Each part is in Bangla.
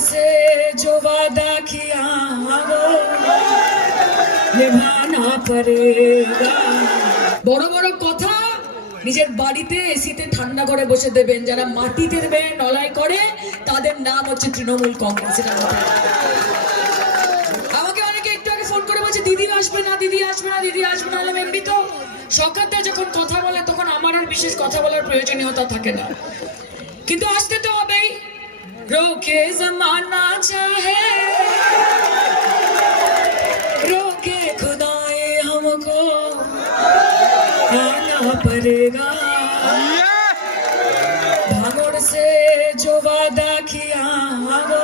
से जो वादा किया वो निभाना पड़ेगा বড় বড় কথা নিজের বাড়িতে এসিতে ঠান্ডা করে বসে দেবেন যারা মাটিতে দেবে নলাই করে তাদের নাম হচ্ছে তৃণমূল কংগ্রেস এটা মাথায় রাখবেন। আমাকে অনেকে একটু আগে ফোন করে বলছে দিদি আসবে না দিদি আসবে না দিদি আসবে না হলে এমনি তো সকালটা যখন কথা বলে তখন আমার আর বিশেষ কথা বলার প্রয়োজনীয়তা থাকে না কিন্তু আসতে তো হবেই রোকে জমানা চাহে रोके खुदाए हमको आना पड़ेगा भागोड़ से जो वादा किया वो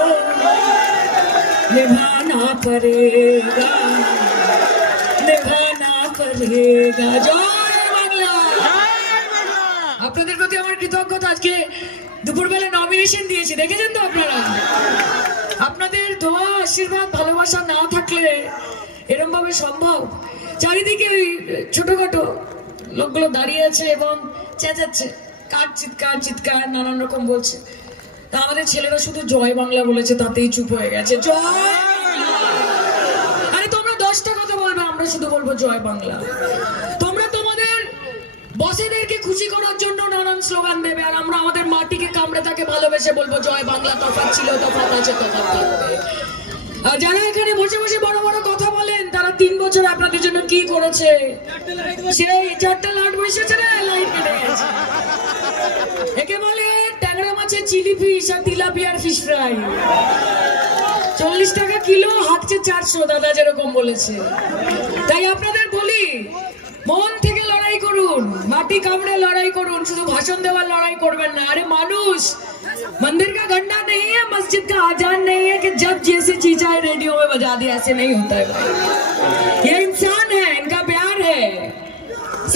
निभाना पड़ेगा निभाना पड़ेगा জয় বাংলা আপনাদের প্রতি আমার কৃতজ্ঞতা আজকে দুপুরবেলা নমিনেশন দিয়েছি, দেখেছেন তো আপনারা? আপনাদের দোয়া, আশীর্বাদ, ভালোবাসা না থাকলে এরম ভাবে সম্ভব? চারিদিকে ওই ছোটখাটো লোকগুলো দাঁড়িয়ে আছে এবং চেঁচাচ্ছে। কার চিৎকার চিৎকার, নানান রকম বলছে। তা আমাদের ছেলেরা শুধু জয় বাংলা বলেছে, তাতেই চুপ হয়ে গেছে। জয়! আরে তোমরা দশটা কথা বলবে, আমরা শুধু বলব জয় বাংলা। বসেদেরকে খুশি করার জন্য নানান স্লোগান দেবে, আর আমরা আমাদের মাটিকে কামড়ে তাকে ভালোবেসে বলব, জয় বাংলা, তফাৎ ছিল, তফাৎ আছে আর যারা এখানে বসে বসে বড় বড় কথা বলেন, তারা তিন বছর আপনাদের জন্য কি করেছে? না একে বলে ট্যাংরা মাছের চিলি ফিশ আর ফিশ চল্লিশ টাকা কিলো চারশো, দাদা যেরকম বলেছে। তাই আপনাদের বলি, মন থেকে লড়াই করুন মাটি কামড়ে লড়াই করুন শুধু ভাষণ দেওয়ার লড়াই করবেন না আরে মানুষ मंदिर का घंटा नहीं है मस्जिद का आजान नहीं है कि जब जैसे चीज आए रेडियो में बजा दिया ऐसे नहीं होता है भाई ये इंसान है इनका प्यार है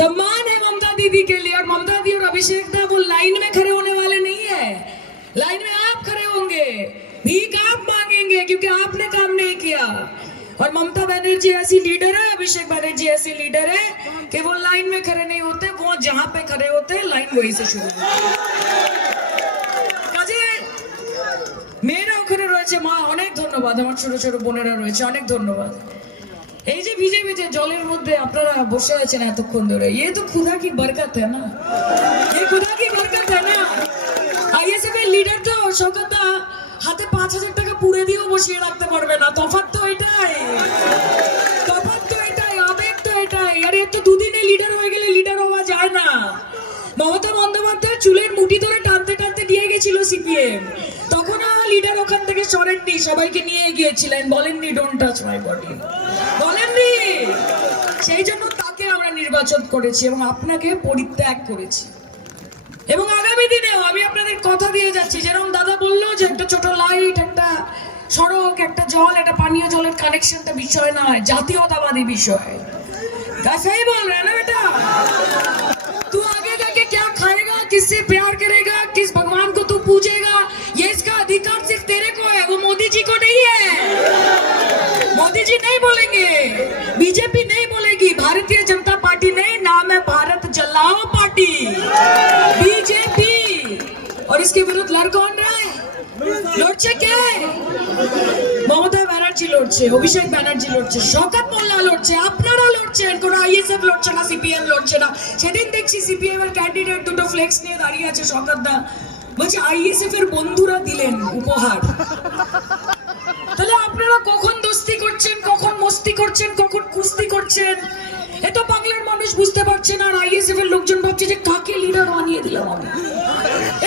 सम्मान है ममता दीदी के लिए और ममता दी और अभिषेक दा वो लाइन में खड़े होने वाले नहीं है लाइन में आप खड़े होंगे भीख आप मांगेंगे क्योंकि आपने काम नहीं किया और ममता बनर्जी ऐसी लीडर है अभिषेक बनर्जी ऐसी लीडर है कि वो लाइन में खड़े नहीं होते वो जहां पे खड़े होते हैं लाइन वहीं से शुरू होती है কাজে মেয়েরা ওখানে রয়েছে মা অনেক ধন্যবাদ আমার ছোট ছোট বোনেরা রয়েছে অনেক ধন্যবাদ এই যে ভিজে ভিজে জলের মধ্যে আপনারা বসে আছেন এতক্ষণ ধরে ইয়ে তো খুদা কি বরকত है না ये खुदा की बरकत है ना আইএসএফ এর লিডার তো শওকতদা হাতে পাঁচ হাজার টাকা পুড়ে দিয়েও বসিয়ে রাখতে পারবে না। তফাৎ তো এটাই। তফাৎ তো এটাই, আবেগ তো এটাই। আরে তো দুদিনে লিডার হয়ে গেলে লিডার হওয়া যায় না। মমতা বন্দ্যোপাধ্যায় চুলের মুঠি ধরে টানতে টানতে দিয়ে গেছিল সিপিএম তখন লিডার ওখান থেকে সরেননি, সবাইকে নিয়ে গিয়েছিলেন। বলেননি ডোন্ট টাচ মাই বডি বলেননি। সেই জন্য তাকে আমরা নির্বাচন করেছি এবং আপনাকে পরিত্যাগ করেছি। এবং আগামী দিনেও আমি আপনাদের কথা দিয়ে যাচ্ছি। যেরকম দাদা বলল যে, একটা ছোট লাইট একটা সড়ক একটা জল একটা পানীয় জলের কানেকশনটা বিষয় নয় জাতীয়তাবাদী বিষয় তা সেই বল रहे हैं ना बेटा तू आगे जाके क्या खाएगा किससे प्यार करेगा किस भगवान को तू पूजेगा ये इसका अधिकार सिर्फ तेरे को है वो मोदी जी को नहीं है मोदी जी नहीं बोलेंगे লড়ছে কে? মমতা ব্যানার্জি লড়ছে, অভিষেক ব্যানার্জি লড়ছে শকাত মোল্লা লড়ছে, আপনারা লড়ছেন, কোনো আইএসএফ লড়ছে না সিপিএম লড়ছে না। সেদিন দেখছি সিপিএম এর ক্যান্ডিডেট দুটো ফ্লেক্স নিয়ে দাঁড়িয়ে আছে শকাত দা বলছে আইএসএফ এর বন্ধুরা দিলেন উপহার। তাহলে আপনারা কখন দোস্তি করছেন, কখন মস্তি করছেন, কখন কুস্তি করছেন? এ তো বাংলার মানুষ বুঝতে পারছে না, আর আইএসএফ এর লোকজন ভাবছে যে কাকে লিডার বানিয়ে দিলাম আমি?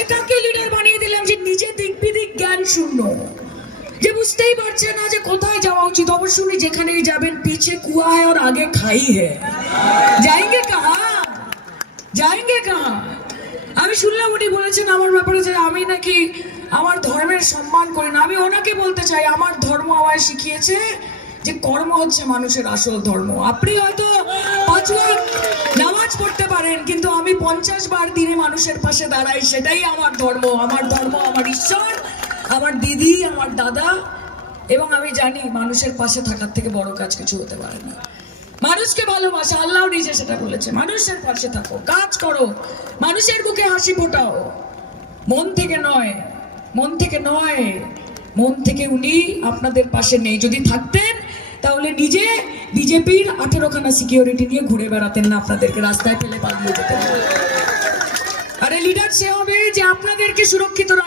এ কাকে লিডার বানিয়ে দিলাম যে নিজে দিক বিদিক শূন্য। যে বুঝতেই পারছে না যে কোথায় যাওয়া উচিত অবশ্য উনি যেখানেই যাবেন, পিছে কুয়া হ্যাঁ আর আগে খাই হ্যাঁ যাইঙ্গে কাহা? যাইঙ্গে কাহা? আমি শুনলাম উনি বলেছেন আমার ব্যাপারে যে আমি নাকি আমার ধর্মের সম্মান করি না। আমি ওনাকে বলতে চাই, আমার ধর্ম আমায় শিখিয়েছে যে কর্ম হচ্ছে মানুষের আসল ধর্ম। আপনি হয়তো পাঁচ নামাজ পড়তে পারেন, কিন্তু আমি পঞ্চাশ বার দিনে মানুষের পাশে দাঁড়াই, সেটাই আমার ধর্ম। আমার ধর্ম, আমার ঈশ্বর আমার দিদি, আমার দাদা এবং আমি জানি মানুষের পাশে থাকার থেকে বড় কাজ কিছু হতে পারে না। মানুষকে ভালোবাসা, আল্লাহ নিজে সেটা বলেছে। মানুষের পাশে থাকো, কাজ করো, মানুষের বুকে হাসি ফোটাও। মন থেকে নয়, মন থেকে নয়, মন থেকে উনি আপনাদের পাশে নেই। যদি থাকতেন, তাহলে নিজে বিজেপির আঠেরোখানা সিকিউরিটি নিয়ে ঘুরে বেড়াতেন না, আপনাদেরকে রাস্তায় ফেলে পালিয়ে যেতেন। আরে লিডার সে হবে যে আপনাদেরকে সুরক্ষিত।